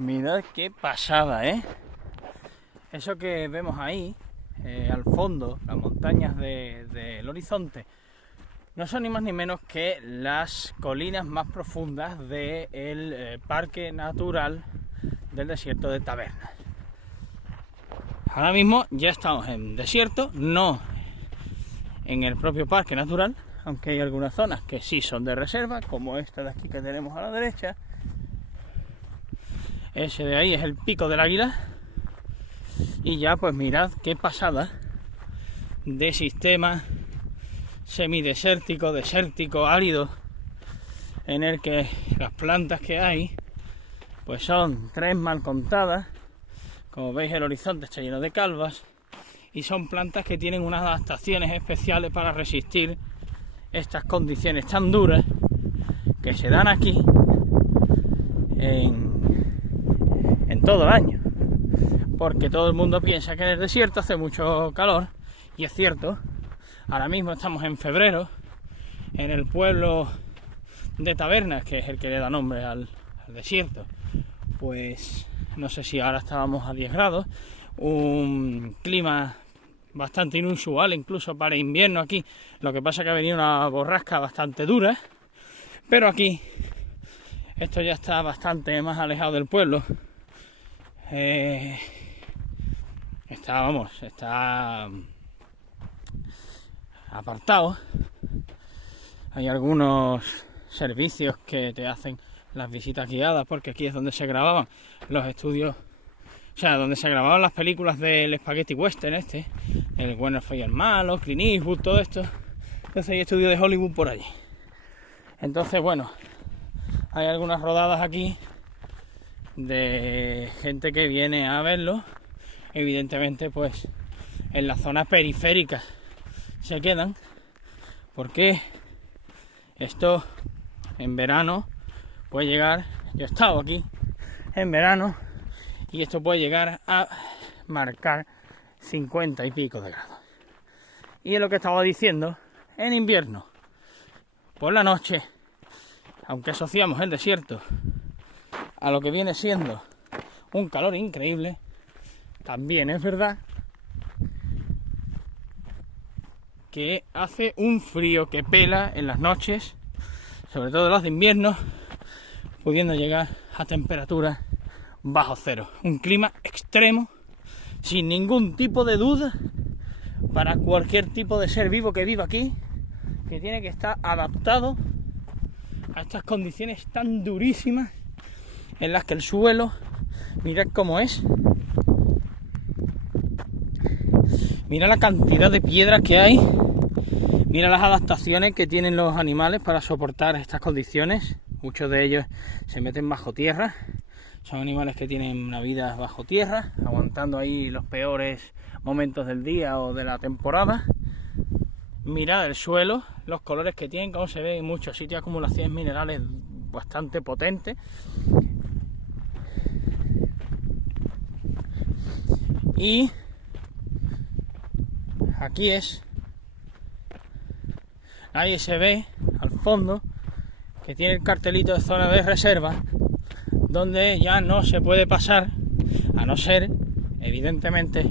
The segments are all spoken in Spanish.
Mirad qué pasada, ¿eh? Eso que vemos ahí, al fondo, las montañas del horizonte, no son ni más ni menos que las colinas más profundas del Parque Natural del Desierto de Tabernas. Ahora mismo ya estamos en desierto, no en el propio Parque Natural, aunque hay algunas zonas que sí son de reserva, como esta de aquí que tenemos a la derecha. Ese de ahí es el Pico del Águila. Y ya pues mirad qué pasada de sistema semidesértico, desértico, árido, en el que las plantas que hay pues son 3 mal contadas. Como veis, el horizonte está lleno de calvas y son plantas que tienen unas adaptaciones especiales para resistir estas condiciones tan duras que se dan aquí en todo el año, porque todo el mundo piensa que en el desierto hace mucho calor, y es cierto. Ahora mismo estamos en febrero en el pueblo de Tabernas, que es el que le da nombre al desierto. Pues no sé si ahora estábamos a 10 grados, un clima bastante inusual incluso para invierno aquí. Lo que pasa es que ha venido una borrasca bastante dura, pero aquí esto ya está bastante más alejado del pueblo. Está apartado. Hay algunos servicios que te hacen las visitas guiadas, porque aquí es donde se grababan los estudios, o sea, donde se grababan las películas del Spaghetti Western, el bueno, el feo y el malo, Clint Eastwood, todo esto. Entonces hay estudios de Hollywood por allí. Entonces, bueno, hay algunas rodadas aquí de gente que viene a verlo. Evidentemente, pues en las zonas periféricas se quedan, porque esto en verano puede llegar, yo he estado aquí en verano, y esto puede llegar a marcar 50 y pico de grados. Y es lo que estaba diciendo, en invierno, por la noche, aunque asociamos el desierto a lo que viene siendo un calor increíble, también es verdad que hace un frío que pela en las noches, sobre todo las de invierno, pudiendo llegar a temperaturas bajo cero. Un clima extremo, sin ningún tipo de duda, para cualquier tipo de ser vivo que viva aquí, que tiene que estar adaptado a estas condiciones tan durísimas en las que el suelo, mirad cómo es, mira la cantidad de piedras que hay, mira las adaptaciones que tienen los animales para soportar estas condiciones. Muchos de ellos se meten bajo tierra, son animales que tienen una vida bajo tierra, aguantando ahí los peores momentos del día o de la temporada. Mirad el suelo, los colores que tienen, como se ve en muchos sitios, acumulaciones minerales bastante potentes. Y aquí ahí se ve al fondo que tiene el cartelito de zona de reserva, donde ya no se puede pasar, a no ser, evidentemente,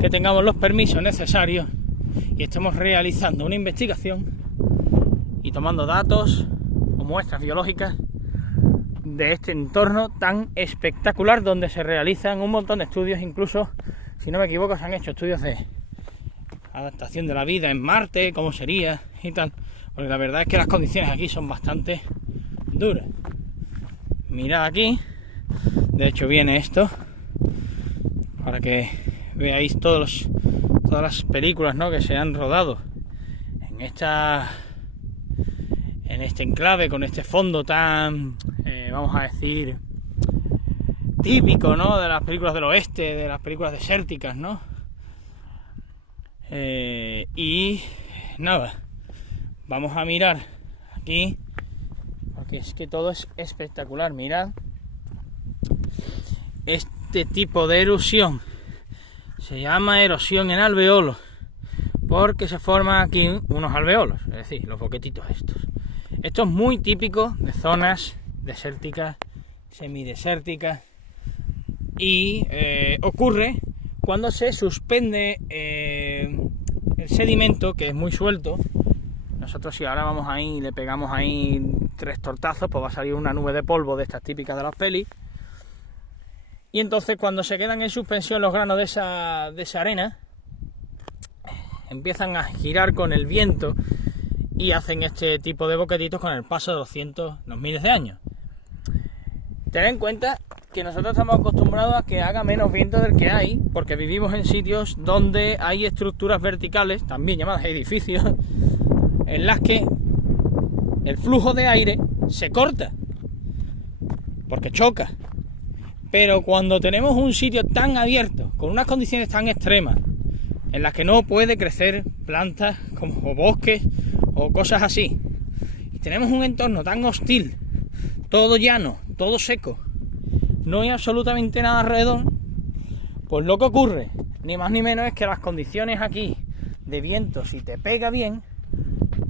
que tengamos los permisos necesarios y estemos realizando una investigación y tomando datos o muestras biológicas de este entorno tan espectacular, donde se realizan un montón de estudios. Incluso, si no me equivoco, se han hecho estudios de adaptación de la vida en Marte, cómo sería y tal, porque la verdad es que las condiciones aquí son bastante duras. Mirad aquí, de hecho viene esto para que veáis todas las películas, ¿no?, que se han rodado en este enclave, con este fondo tan vamos a decir típico, ¿no?, de las películas del oeste, de las películas desérticas, ¿no? Y nada, vamos a mirar aquí, porque es que todo es espectacular. Mirad este tipo de erosión, se llama erosión en alveolos, porque se forman aquí unos alveolos, es decir, los boquetitos estos. Esto es muy típico de zonas desérticas, semidesérticas, y ocurre cuando se suspende el sedimento, que es muy suelto. Nosotros si ahora vamos ahí y le pegamos ahí 3 tortazos, pues va a salir una nube de polvo de estas típicas de las pelis. Y entonces cuando se quedan en suspensión los granos de esa arena, empiezan a girar con el viento y hacen este tipo de boquetitos con el paso de los miles de años. Tened en cuenta que nosotros estamos acostumbrados a que haga menos viento del que hay, porque vivimos en sitios donde hay estructuras verticales, también llamadas edificios, en las que el flujo de aire se corta, porque choca. Pero cuando tenemos un sitio tan abierto, con unas condiciones tan extremas, en las que no puede crecer plantas como bosques o cosas así, y tenemos un entorno tan hostil, todo llano, todo seco, no hay absolutamente nada alrededor, pues lo que ocurre, ni más ni menos, es que las condiciones aquí de viento, si te pega bien,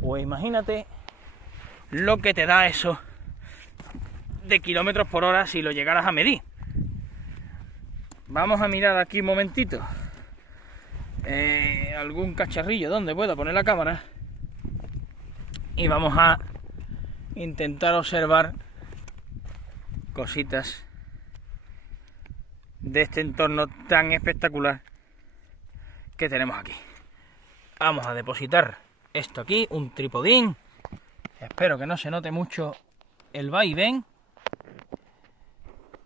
pues imagínate lo que te da eso de kilómetros por hora si lo llegaras a medir. Vamos a mirar aquí un momentito algún cacharrillo donde pueda poner la cámara y vamos a intentar observar cositas de este entorno tan espectacular que tenemos aquí. Vamos a depositar esto aquí, un tripodín. Espero que no se note mucho el vaivén.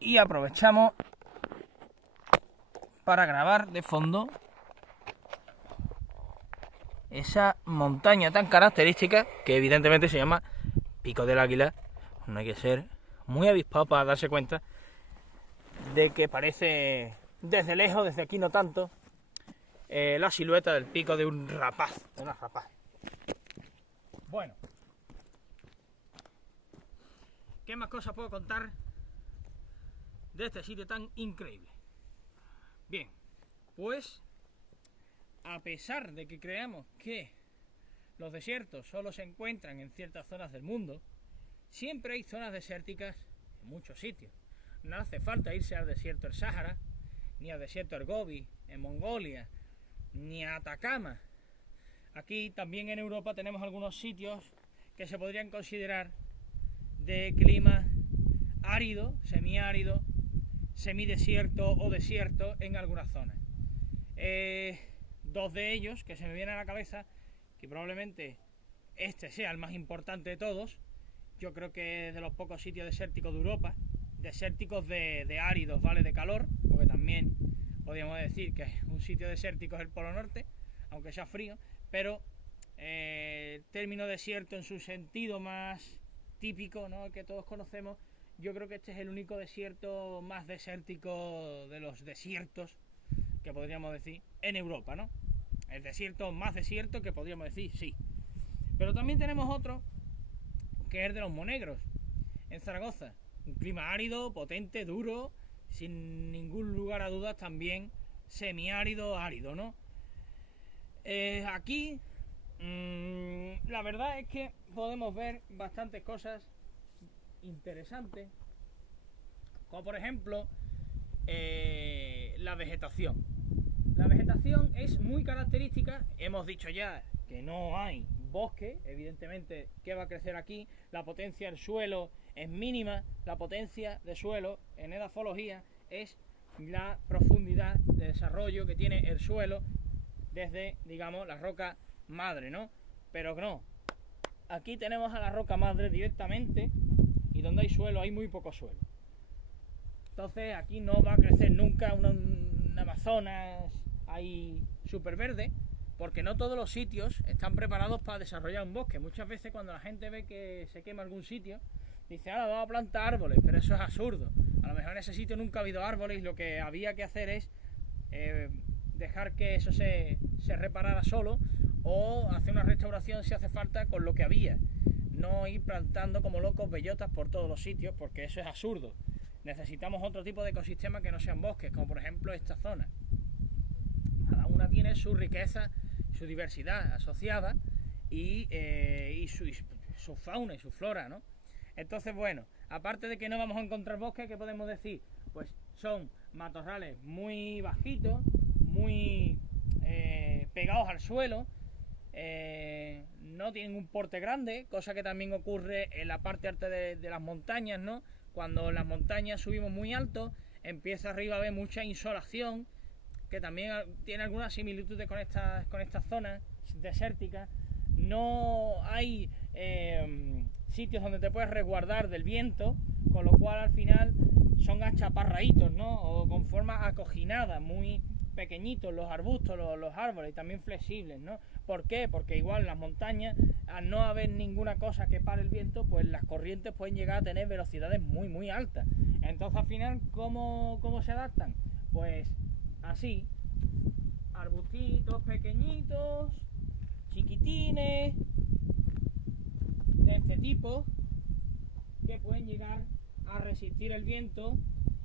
Y aprovechamos para grabar de fondo esa montaña tan característica que evidentemente se llama Pico del Águila. No hay que ser muy avispado para darse cuenta de que parece desde lejos, desde aquí no tanto, la silueta del pico de un rapaz, de una rapaz. Bueno, ¿qué más cosas puedo contar de este sitio tan increíble? Bien, pues a pesar de que creamos que los desiertos solo se encuentran en ciertas zonas del mundo, siempre hay zonas desérticas en muchos sitios. No hace falta irse al desierto del Sáhara, ni al desierto del Gobi, en Mongolia, ni a Atacama. Aquí también en Europa tenemos algunos sitios que se podrían considerar de clima árido, semiárido, semidesierto o desierto en algunas zonas. Dos de ellos que se me vienen a la cabeza, que probablemente este sea el más importante de todos. Yo creo que es de los pocos sitios desérticos de Europa, desérticos de áridos, ¿vale? De calor, porque también podríamos decir que un sitio desértico es el Polo Norte, aunque sea frío, pero el término desierto en su sentido más típico, ¿no?, que todos conocemos, yo creo que este es el único desierto más desértico de los desiertos que podríamos decir en Europa, ¿no? El desierto más desierto que podríamos decir, sí. Pero también tenemos otro, que es el de los Monegros, en Zaragoza. Un clima árido, potente, duro, sin ningún lugar a dudas también semiárido, árido, ¿no? Aquí, la verdad es que podemos ver bastantes cosas interesantes, como por ejemplo la vegetación. La vegetación es muy característica. Hemos dicho ya que no hay bosque, evidentemente, ¿qué va a crecer aquí? La potencia del suelo es mínima. La potencia de suelo en edafología es la profundidad de desarrollo que tiene el suelo desde, digamos, la roca madre, ¿no? Pero no, aquí tenemos a la roca madre directamente, y donde hay suelo hay muy poco suelo. Entonces aquí no va a crecer nunca un Amazonas ahí súper verde, porque no todos los sitios están preparados para desarrollar un bosque. Muchas veces cuando la gente ve que se quema algún sitio, dice, ahora vamos a plantar árboles, pero eso es absurdo. A lo mejor en ese sitio nunca ha habido árboles y lo que había que hacer es dejar que eso se reparara solo, o hacer una restauración si hace falta con lo que había. No ir plantando como locos bellotas por todos los sitios, porque eso es absurdo. Necesitamos otro tipo de ecosistema que no sean bosques, como por ejemplo esta zona. Cada una tiene su riqueza, su diversidad asociada y su fauna y su flora, ¿no? Entonces, bueno, aparte de que no vamos a encontrar bosques, ¿qué podemos decir? Pues son matorrales muy bajitos, muy pegados al suelo, no tienen un porte grande, cosa que también ocurre en la parte alta de las montañas, ¿no? Cuando en las montañas subimos muy alto, empieza arriba a haber mucha insolación, que también tiene algunas similitudes con estas zonas desérticas. No hay sitios donde te puedes resguardar del viento, con lo cual al final son achaparraditos, ¿no? O con forma acoginada, muy pequeñitos los arbustos, los árboles, y también flexibles, ¿no? ¿Por qué? Porque igual en las montañas, al no haber ninguna cosa que pare el viento, pues las corrientes pueden llegar a tener velocidades muy muy altas. Entonces al final, ¿cómo se adaptan? Pues así, arbustitos pequeñitos, chiquitines, de este tipo, que pueden llegar a resistir el viento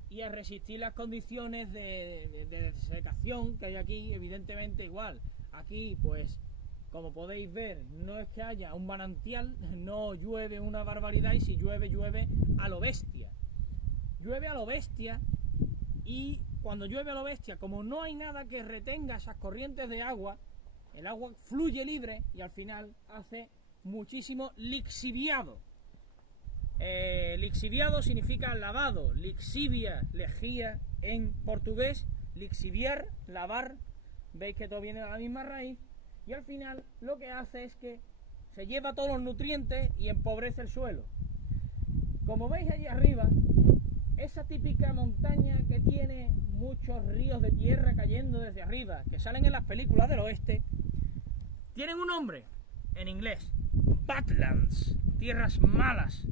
y a resistir las condiciones de desecación que hay aquí. Evidentemente igual, aquí pues como podéis ver, no es que haya un manantial, no llueve una barbaridad, y si llueve, llueve a lo bestia. Llueve a lo bestia, y cuando llueve a lo bestia, como no hay nada que retenga esas corrientes de agua, el agua fluye libre y al final hace muchísimo lixiviado. Lixiviado significa lavado, lixivia, lejía en portugués, lixiviar, lavar, veis que todo viene de la misma raíz, y al final lo que hace es que se lleva todos los nutrientes y empobrece el suelo. Como veis allí arriba, esa típica montaña que tiene muchos ríos de tierra cayendo desde arriba, que salen en las películas del oeste, tienen un nombre en inglés: Badlands, tierras malas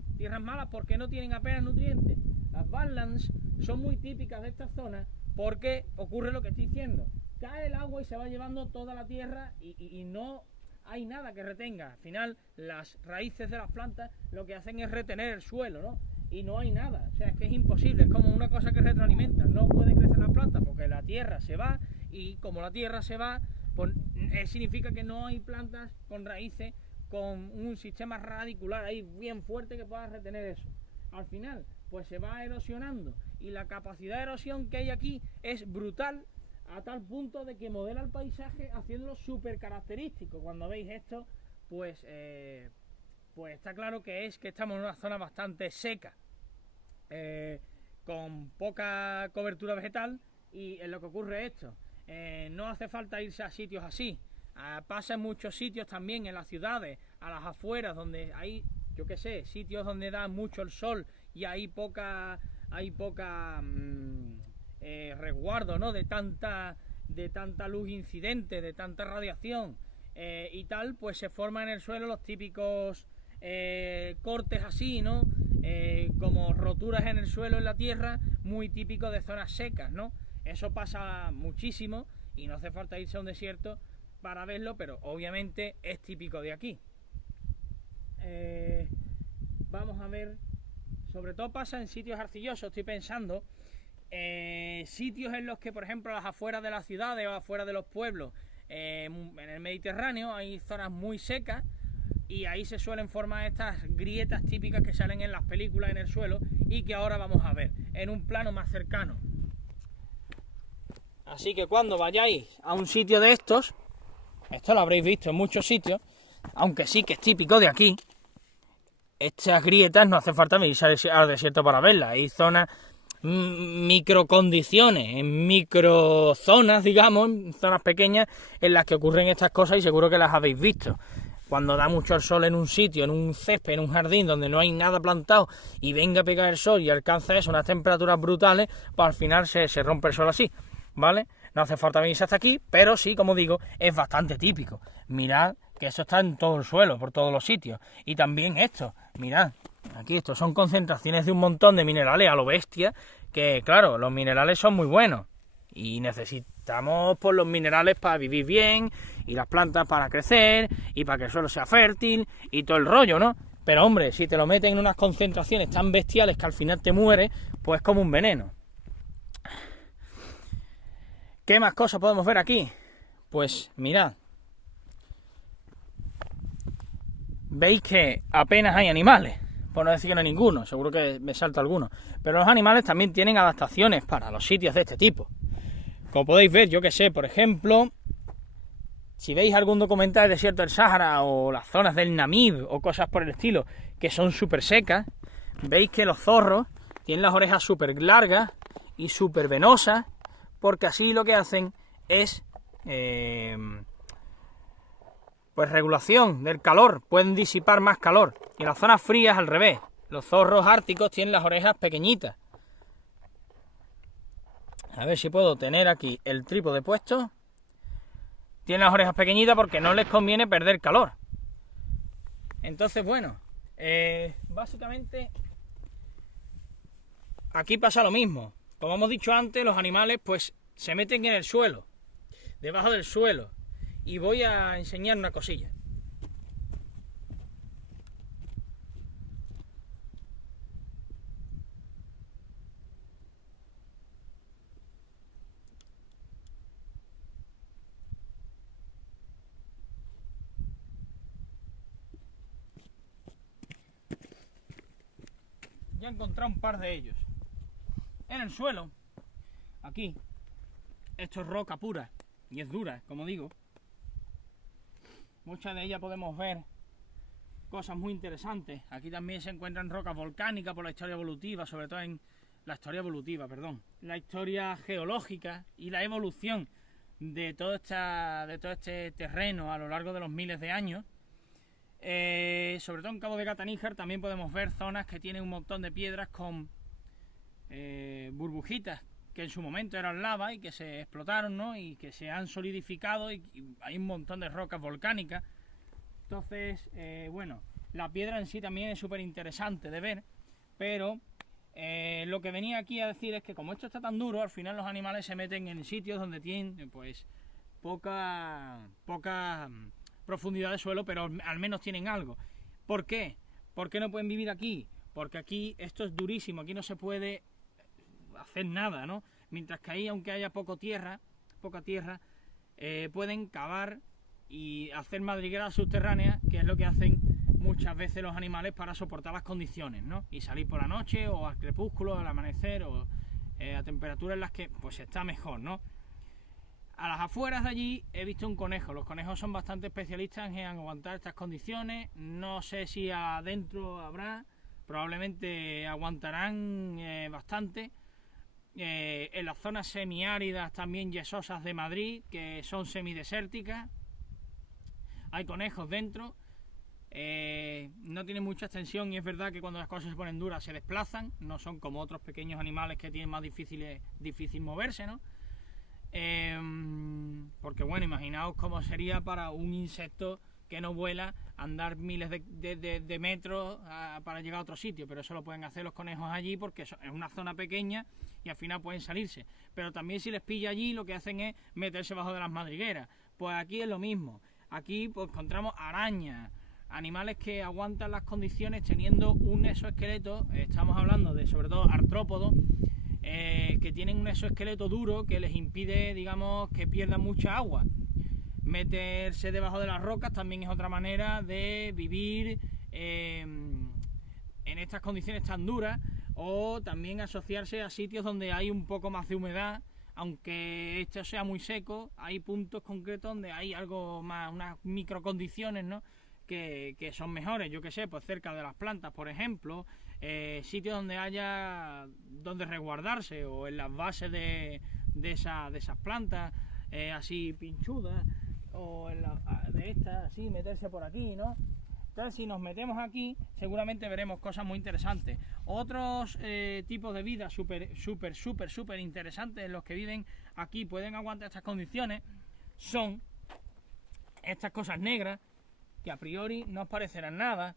porque no tienen apenas nutrientes. Las Badlands son muy típicas de esta zona porque ocurre lo que estoy diciendo: cae el agua y se va llevando toda la tierra y no hay nada que retenga. Al final las raíces de las plantas lo que hacen es retener el suelo, ¿no? Y no hay nada, o sea, es que es imposible, es como una cosa que retroalimenta, no pueden crecer las plantas porque la tierra se va, y como la tierra se va, pues significa que no hay plantas con raíces, con un sistema radicular ahí bien fuerte que pueda retener eso. Al final, pues se va erosionando, y la capacidad de erosión que hay aquí es brutal, a tal punto de que modela el paisaje haciéndolo súper característico. Cuando veis esto, pues está claro que estamos en una zona bastante seca, con poca cobertura vegetal, y en lo que ocurre esto, no hace falta irse a sitios así. Pasa en muchos sitios también en las ciudades, a las afueras, donde hay, yo qué sé, sitios donde da mucho el sol y hay poca resguardo, ¿no? de tanta luz incidente, de tanta radiación y tal, pues se forman en el suelo los típicos cortes así, ¿no? Como roturas en el suelo, en la tierra, muy típico de zonas secas, ¿no? Eso pasa muchísimo y no hace falta irse a un desierto para verlo, pero obviamente es típico de aquí. Vamos a ver, sobre todo pasa en sitios arcillosos, estoy pensando, sitios en los que, por ejemplo, a las afueras de las ciudades o afuera de los pueblos, en el Mediterráneo hay zonas muy secas, y ahí se suelen formar estas grietas típicas que salen en las películas en el suelo y que ahora vamos a ver en un plano más cercano. Así que cuando vayáis a un sitio de estos, esto lo habréis visto en muchos sitios, aunque sí que es típico de aquí, estas grietas no hace falta irse al desierto para verlas. Hay zonas, microcondiciones, en microzonas, digamos, zonas pequeñas en las que ocurren estas cosas, y seguro que las habéis visto. Cuando da mucho el sol en un sitio, en un césped, en un jardín donde no hay nada plantado, y venga a pegar el sol y alcanza eso, unas temperaturas brutales, pues al final se rompe el sol así, ¿vale? No hace falta venirse hasta aquí, pero sí, como digo, es bastante típico. Mirad que eso está en todo el suelo, por todos los sitios. Y también esto, mirad, aquí estos son concentraciones de un montón de minerales a lo bestia, que claro, los minerales son muy buenos y necesitamos pues los minerales para vivir bien, y las plantas para crecer, y para que el suelo sea fértil, y todo el rollo, ¿no? Pero hombre, si te lo meten en unas concentraciones tan bestiales que al final te mueres, pues como un veneno. ¿Qué más cosas podemos ver aquí? Pues mirad, veis que apenas hay animales, por no decir que no hay ninguno, seguro que me salto alguno. Pero los animales también tienen adaptaciones para los sitios de este tipo. Como podéis ver, yo que sé, por ejemplo, si veis algún documental del desierto del Sáhara o las zonas del Namib o cosas por el estilo, que son súper secas, veis que los zorros tienen las orejas súper largas y súper venosas, porque así lo que hacen es pues regulación del calor, pueden disipar más calor. Y en las zonas frías al revés, los zorros árticos tienen las orejas pequeñitas. A ver si puedo tener aquí el trípode puesto. Tienen las orejas pequeñitas porque no les conviene perder calor. Entonces, bueno, básicamente aquí pasa lo mismo. Como hemos dicho antes, los animales pues se meten en el suelo, debajo del suelo. Y voy a enseñar una cosilla. Ya he encontrado un par de ellos. En el suelo, aquí, esto es roca pura y es dura, como digo. Muchas de ellas podemos ver cosas muy interesantes. Aquí también se encuentran rocas volcánicas por la historia evolutiva, sobre todo en la historia evolutiva, la historia geológica y la evolución de todo este terreno a lo largo de los miles de años. Sobre todo en Cabo de Gata Níjar también podemos ver zonas que tienen un montón de piedras con burbujitas que en su momento eran lava y que se explotaron, ¿no? Y que se han solidificado y hay un montón de rocas volcánicas. Entonces, bueno, la piedra en sí también es súper interesante de ver, pero lo que venía aquí a decir es que como esto está tan duro, al final los animales se meten en sitios donde tienen pues poca profundidad de suelo, pero al menos tienen algo. ¿Por qué? ¿Por qué no pueden vivir aquí? Porque aquí esto es durísimo, aquí no se puede hacer nada, ¿no? Mientras que ahí, aunque haya poca tierra, pueden cavar y hacer madrigueras subterráneas, que es lo que hacen muchas veces los animales para soportar las condiciones, ¿no? Y salir por la noche o al crepúsculo, al amanecer o a temperaturas en las que pues está mejor, ¿no? A las afueras de allí he visto un conejo. Los conejos son bastante especialistas en aguantar estas condiciones. No sé si adentro habrá, probablemente aguantarán bastante. En las zonas semiáridas también yesosas de Madrid, que son semidesérticas, hay conejos dentro. No tienen mucha extensión y es verdad que cuando las cosas se ponen duras se desplazan, no son como otros pequeños animales que tienen más difícil moverse, ¿no? Porque bueno, imaginaos cómo sería para un insecto que no vuela andar miles de metros para llegar a otro sitio, pero eso lo pueden hacer los conejos allí porque es una zona pequeña y al final pueden salirse. Pero también si les pilla allí lo que hacen es meterse bajo de las madrigueras. Pues aquí es lo mismo, aquí pues encontramos arañas, animales que aguantan las condiciones teniendo un exoesqueleto. Estamos hablando de sobre todo artrópodos que tienen un exoesqueleto duro que les impide, digamos, que pierdan mucha agua. Meterse debajo de las rocas también es otra manera de vivir en estas condiciones tan duras, o también asociarse a sitios donde hay un poco más de humedad. Aunque esto sea muy seco, hay puntos concretos donde hay algo más, unas microcondiciones, ¿no?, que son mejores. Yo que sé, pues cerca de las plantas, por ejemplo, sitios donde haya donde resguardarse, o en las bases de esas plantas así pinchudas, o en de estas así, meterse por aquí, ¿no? Entonces, si nos metemos aquí, seguramente veremos cosas muy interesantes. Otros tipos de vida súper interesantes en los que viven aquí, pueden aguantar estas condiciones, son estas cosas negras, que a priori no os parecerán nada,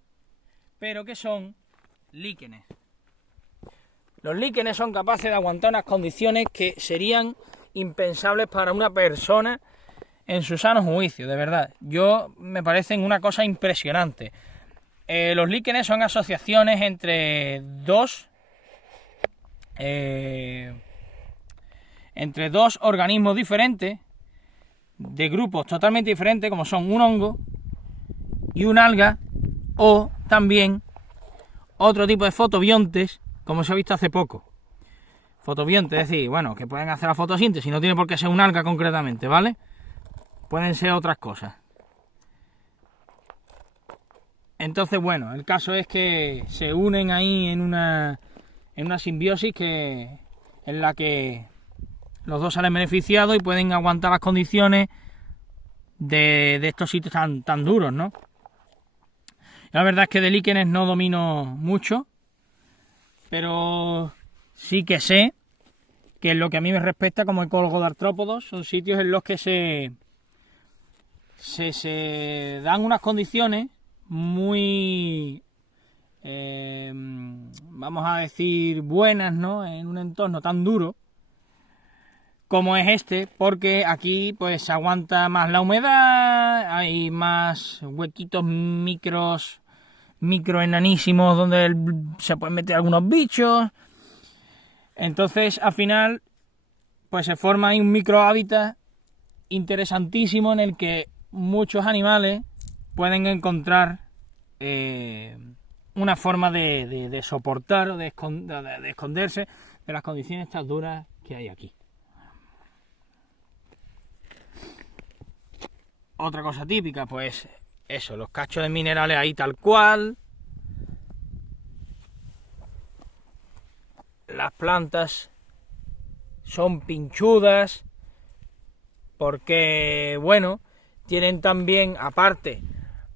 pero que son líquenes. Los líquenes son capaces de aguantar unas condiciones que serían impensables para una persona en su sano juicio, de verdad. Me parecen una cosa impresionante. Los líquenes son asociaciones entre dos organismos diferentes, de grupos totalmente diferentes, como son un hongo y un alga, o también otro tipo de fotobiontes, como se ha visto hace poco. Fotobiontes, es decir, bueno, que pueden hacer la fotosíntesis, no tiene por qué ser un alga concretamente, ¿vale? Pueden ser otras cosas. Entonces, bueno, el caso es que se unen ahí en una simbiosis en la que los dos salen beneficiados y pueden aguantar las condiciones de estos sitios tan duros, ¿no? La verdad es que de líquenes no domino mucho, pero sí que sé que en lo que a mí me respecta como ecólogo de artrópodos son sitios en los que se dan unas condiciones muy, vamos a decir, buenas, ¿no? En un entorno tan duro como es este, porque aquí pues se aguanta más la humedad, hay más huequitos micro enanísimos donde se pueden meter algunos bichos. Entonces al final pues se forma ahí un micro hábitat interesantísimo en el que muchos animales pueden encontrar una forma de soportar o de esconderse de las condiciones tan duras que hay aquí. Otra cosa típica, pues eso, los cachos de minerales ahí tal cual. Las plantas son pinchudas porque, bueno, tienen también, aparte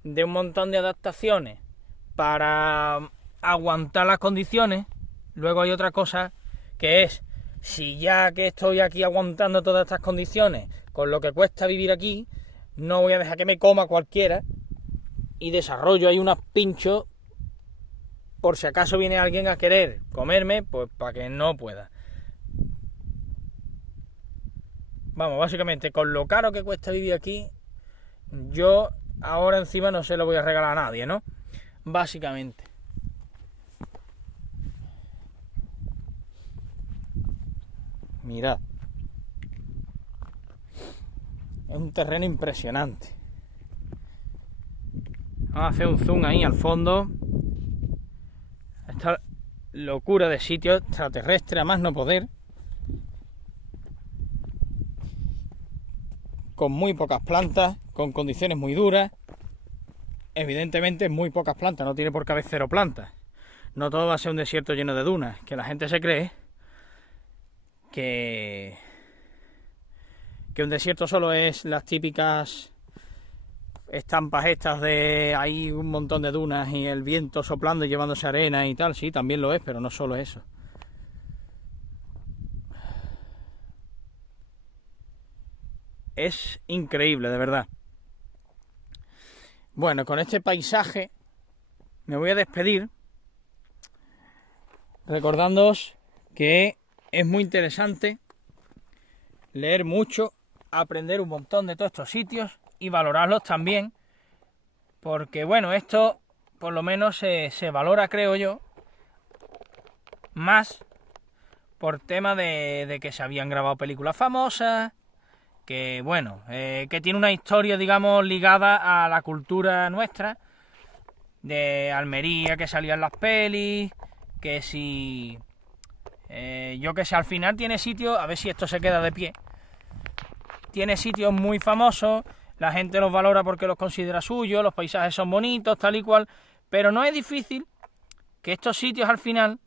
de un montón de adaptaciones para aguantar las condiciones, luego hay otra cosa que es, si ya que estoy aquí aguantando todas estas condiciones, con lo que cuesta vivir aquí, no voy a dejar que me coma cualquiera y desarrollo ahí unos pinchos por si acaso viene alguien a querer comerme, pues para que no pueda. Vamos, básicamente, con lo caro que cuesta vivir aquí, yo ahora encima no se lo voy a regalar a nadie, ¿no? Básicamente. Mirad. Es un terreno impresionante. Vamos a hacer un zoom ahí al fondo. Esta locura de sitio extraterrestre a más no poder. Con muy pocas plantas, con condiciones muy duras. Evidentemente muy pocas plantas, no tiene por qué haber 0 plantas. No todo va a ser un desierto lleno de dunas, que la gente se cree que un desierto solo es las típicas estampas estas de ahí un montón de dunas y el viento soplando y llevándose arena y tal. Sí, también lo es, pero no solo eso. Es increíble, de verdad. Bueno, con este paisaje me voy a despedir recordándoos que es muy interesante leer mucho, aprender un montón de todos estos sitios y valorarlos también, porque bueno, esto por lo menos se valora, creo yo, más por tema de que se habían grabado películas famosas, que bueno, que tiene una historia, digamos, ligada a la cultura nuestra, de Almería, que salían las pelis, que si... yo que sé, al final tiene sitios, a ver si esto se queda de pie, tiene sitios muy famosos, la gente los valora porque los considera suyos, los paisajes son bonitos, tal y cual, pero no es difícil que estos sitios al final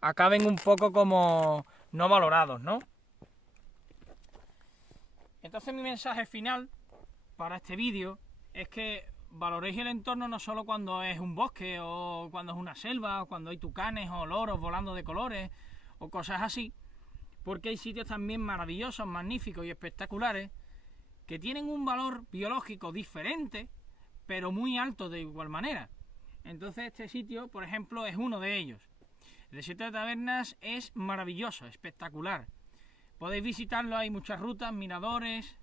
acaben un poco como no valorados, ¿no? Entonces mi mensaje final para este vídeo es que valoréis el entorno no solo cuando es un bosque o cuando es una selva o cuando hay tucanes o loros volando de colores o cosas así, porque hay sitios también maravillosos, magníficos y espectaculares que tienen un valor biológico diferente, pero muy alto de igual manera. Entonces este sitio, por ejemplo, es uno de ellos. El desierto de Tabernas es maravilloso, espectacular. Podéis visitarlo, hay muchas rutas, miradores,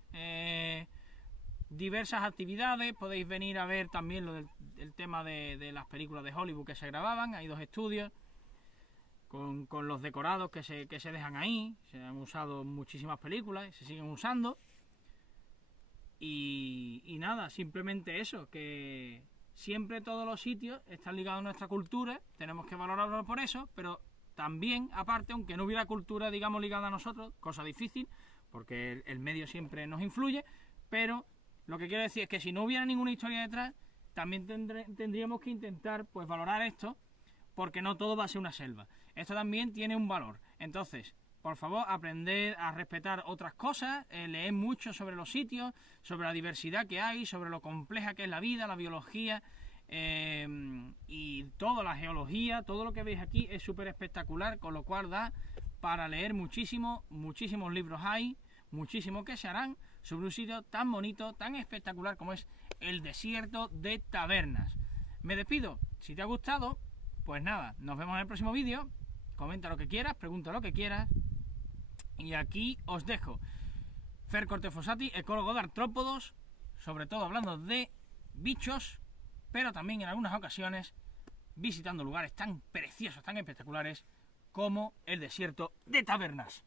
diversas actividades. Podéis venir a ver también lo del tema de las películas de Hollywood que se grababan. Hay 2 estudios con los decorados que se dejan ahí. Se han usado muchísimas películas y se siguen usando. Y nada, simplemente eso, que siempre todos los sitios están ligados a nuestra cultura, tenemos que valorarlo por eso, pero también, aparte, aunque no hubiera cultura, digamos, ligada a nosotros, cosa difícil, porque el medio siempre nos influye, pero lo que quiero decir es que si no hubiera ninguna historia detrás, también tendríamos que intentar pues valorar esto, porque no todo va a ser una selva. Esto también tiene un valor. Entonces, por favor, aprended a respetar otras cosas, leed mucho sobre los sitios, sobre la diversidad que hay, sobre lo compleja que es la vida, la biología, y toda la geología, todo lo que veis aquí es súper espectacular, con lo cual da para leer muchísimo, muchísimos libros hay, muchísimos que se harán sobre un sitio tan bonito, tan espectacular como es el desierto de Tabernas. Me despido, si te ha gustado, pues nada, nos vemos en el próximo vídeo, comenta lo que quieras, pregunta lo que quieras, y aquí os dejo. Fer Cortés Fossati, ecólogo de artrópodos, sobre todo hablando de bichos, pero también en algunas ocasiones visitando lugares tan preciosos, tan espectaculares como el desierto de Tabernas.